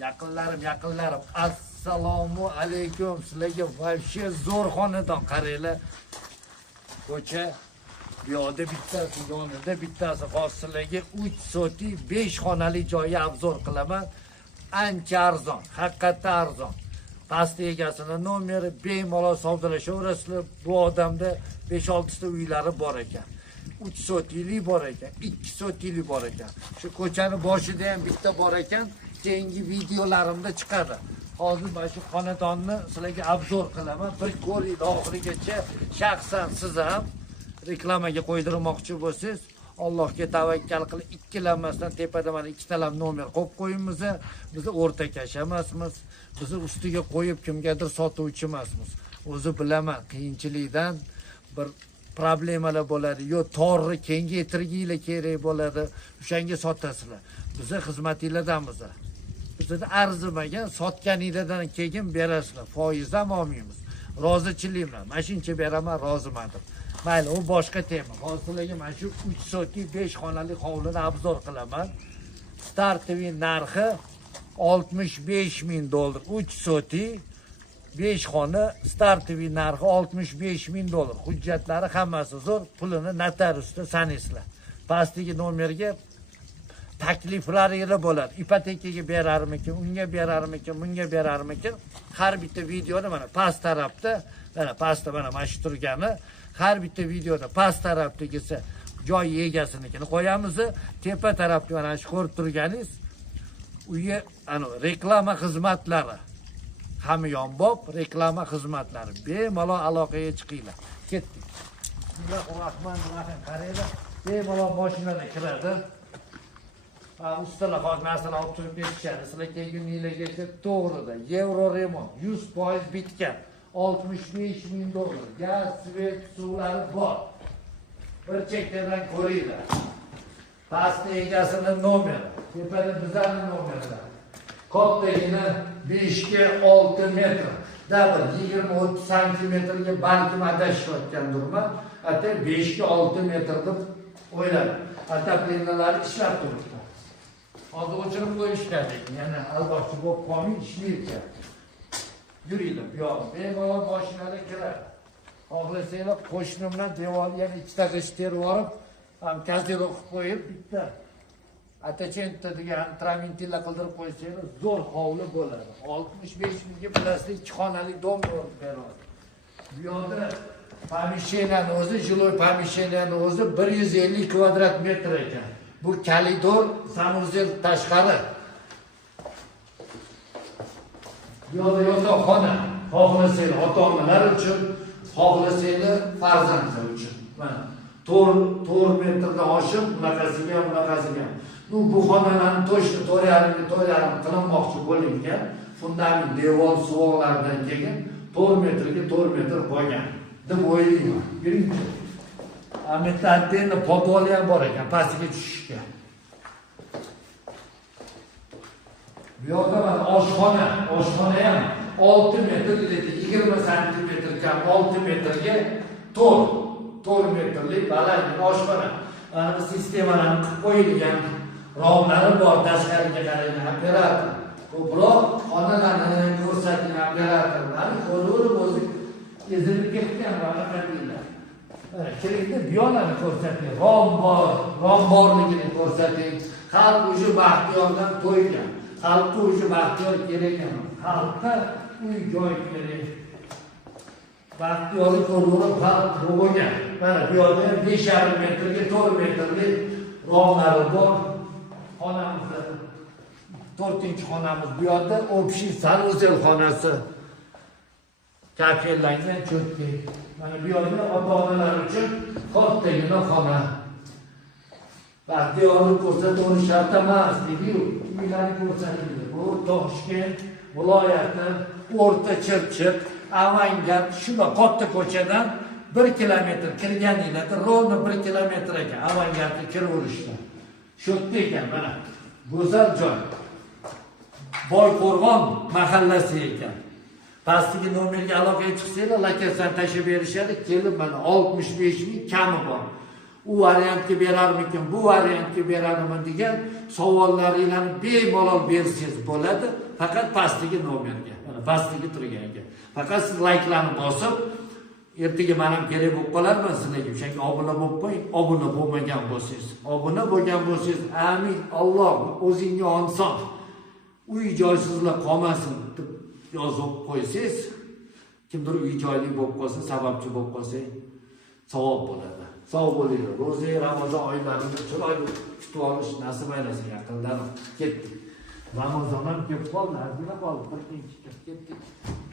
Yaqinlarim, assalomu alaykum. Sizlarga voобще zo'r xonadon qaranglar. Ko'cha bu yoqda bittasi, yonida bittasi. Hozir sizlarga 3 so'ti 5 xonali joyni obzor qilaman. Ancha arzon, haqiqatda arzon. Pastda egasini nomeri bemalol savdolashaverasizlar. Bu odamda 5-6 ta uylari bor ekan. 3 so'tili bor ekan, 2 so'tili bor ekan. Shu ko'chani boshida ham bitta bor ekan. Keyingi videolarimda chiqadi. Hozir mana shu xonadonni sizlarga obzor qilaman. Bir ko'ring oxirigacha. Shaxsan siz ham reklamaga qo'ydirmoqchi bo'lsangiz, Allohga tavakkal qilib ikkilanmasdan tepada mana ikkitalam nomer qo'yib qo'yimiz. Biz o'rtakash emasmiz. Biz ustiga qo'yib kimgadir sotuvchi emasmiz. O'zi bilaman, qiyinchilikdan bir problemalar bo'ladi, yo torni kengaytirginglar kerak bo'ladi, o'shanga sotasizlar. Biz xizmatinglardamiz. Bizda arzimagan sotganinglardan keyin berasizlar. Foiz ham olmaymiz. Rozichilikman. Mashincha beraman, roziman deb. Mayli, u boshqa tema. Hozirlarga mana shu 3 so'tli 5 xonali hovlini obzor qilaman. Startoviy narxi $65,000. 3 so'ti 5 xona startoviy narxi $65,000. Hujjatlari hammasi zo'r, pulini notariusda sanaysizlar. Pastdagi nomerga takliflari bo'ladi. Ipotekaga berarmikin, unga berarmikin, bunga berarmikin. Har bitta videoda mana past tarafda, mana pastda mana shu turgani, har bitta videoda past tarafdagisi joy egasinikini qo'yamiz. Tepa tarafda mana shu ko'rib turganingiz uyi reklama xizmatlari. Hamyonbop reklama xizmatlari. Bemalol aloqaga chiqinglar. Ketdik. Bismillahirrohmanirrohim. Qaranglar, bemalol mashinaga kiradi. Ustalar hozir narsalar olib turib berishadi. Sizlar kelguninglargacha to'g'rida Euro remont 100% bitgan. $65,000. Gaz, svet, suvlari bor. Bir chekkadan ko'ringlar. Pastda egasini nomeri, tepada bizning nomerlar. Kattagina 5 ga 6 metr. Dabir 20-30 santimetrga balkim adashayotgandirman. Ata 5 ga 6 metr deb o'yladim. Ataplinlar ishlab turibdi. Hozir o'chirib qo'yishgan ekan. Yana albatta bu qonun ishlaydi. Yuringlar, bu yoq. Bemalol mashinaga kiradi. Xohlasanglar qo'shnim bilan devorga yana ikkita g'isht terib olib, ham kazero qilib qo'yib, bitta atachenta degan tramintilla qildirib qo'ysangiz zo'r hovli bo'ladi. 65 mingga plastik 2 xonali dom beradi. Bu yoqda pomesheniyaning o'zi, jiloy pomesheniyaning o'zi 150 kvadrat metr ekan. Bu kalidor, sanuzel tashqari. Bu yoqda yotoqxona, xohlasanglar ota-onalar uchun, xohlasanglar farzandlar uchun. Mana 4 metrdan oshib, bunaqasiga. Bu xonalarni to'shni 4,5 qilinmoqchi bo'lingan. Fundament devor suvoqlardan keyin 4 metrga 4 metr qolgan deb o'ylayman. Birinchi Ametadeni podvoli ham bor ekan, pastiga tushishga. Bu yoqda mana oshxona ham 6 metr, 20 santimetr kam 6 metrga 4 metrlik baland oshxona. Mana sistemalarni qilib qo'yilgan, romlari bor, tashqariga qaraydigan operator. Ko'proq xonalarni ko'rsating operatorlari ko'rib o'zi ezilib ketgan vaqtlar. Kerakli biyonlarni ko'rsating, rom borligini ko'rsating. Xalq o'sha baxtiyordan to'ygan. Xalqqa o'sha baxtiyor kerak emas. Xalqqa uy joy kerak. Baxtiyorni ko'rib xalq bo'lgan. Mana bu yerda 5,5 metrga 4 metrlik romlari bor. Xonamiz 4-xonamiz bu yerda общий sanuzel xonasi. Kafellangan cho'tki. Mana bu yerda ota-onalar uchun kattagina xona. Baxtiyorni ko'rsatuvni shart emas, deydi-yu, uylarni ko'rsatildi. Bu Toshkent viloyati O'rta Chirchiq, Avangard, shuna katta ko'chadan 1 kilometr kirganinglarda rovno 1 kilometr ekan Avangardga kiraverishdi. Shu yerda ekan mana. Go'zal joy. Boyqo'rg'on mahallasi ekan. Pastdagi nomerga aloqaga chiqsanglar, lokatsiyani tashib berishadi. Kelib mana 65 ming kami bor. u variantga berarmikin, bu variantga berarman degan savollaringizni bemalol bersangiz bo'ladi. Faqat pastdagi nomerga, mana pastdagi turganga. Faqat siz layklarni bosib, ertaga men ham kerak bo'lib qolarman sizlarga. O'shanga obuna bo'lib qo'ying. Obuna bo'lmagan bo'lsangiz, obuna bo'lgan bo'lsangiz, amin. Alloh o'zingga onson. Uy joysizlar qolmasin deb yozib qo'ysangiz, kimdir uy joyli bo'lib qolsa, sababchi bo'lib qolsa, savob bo'ladi. Sog' bo'linglar. Ro'za Ramazon oylarini chiroyli kutib olish nasib aylasin yaqindan. Ketdik. Ramazon ham kelib qoldi, azgina qoldi, 40 ketdik.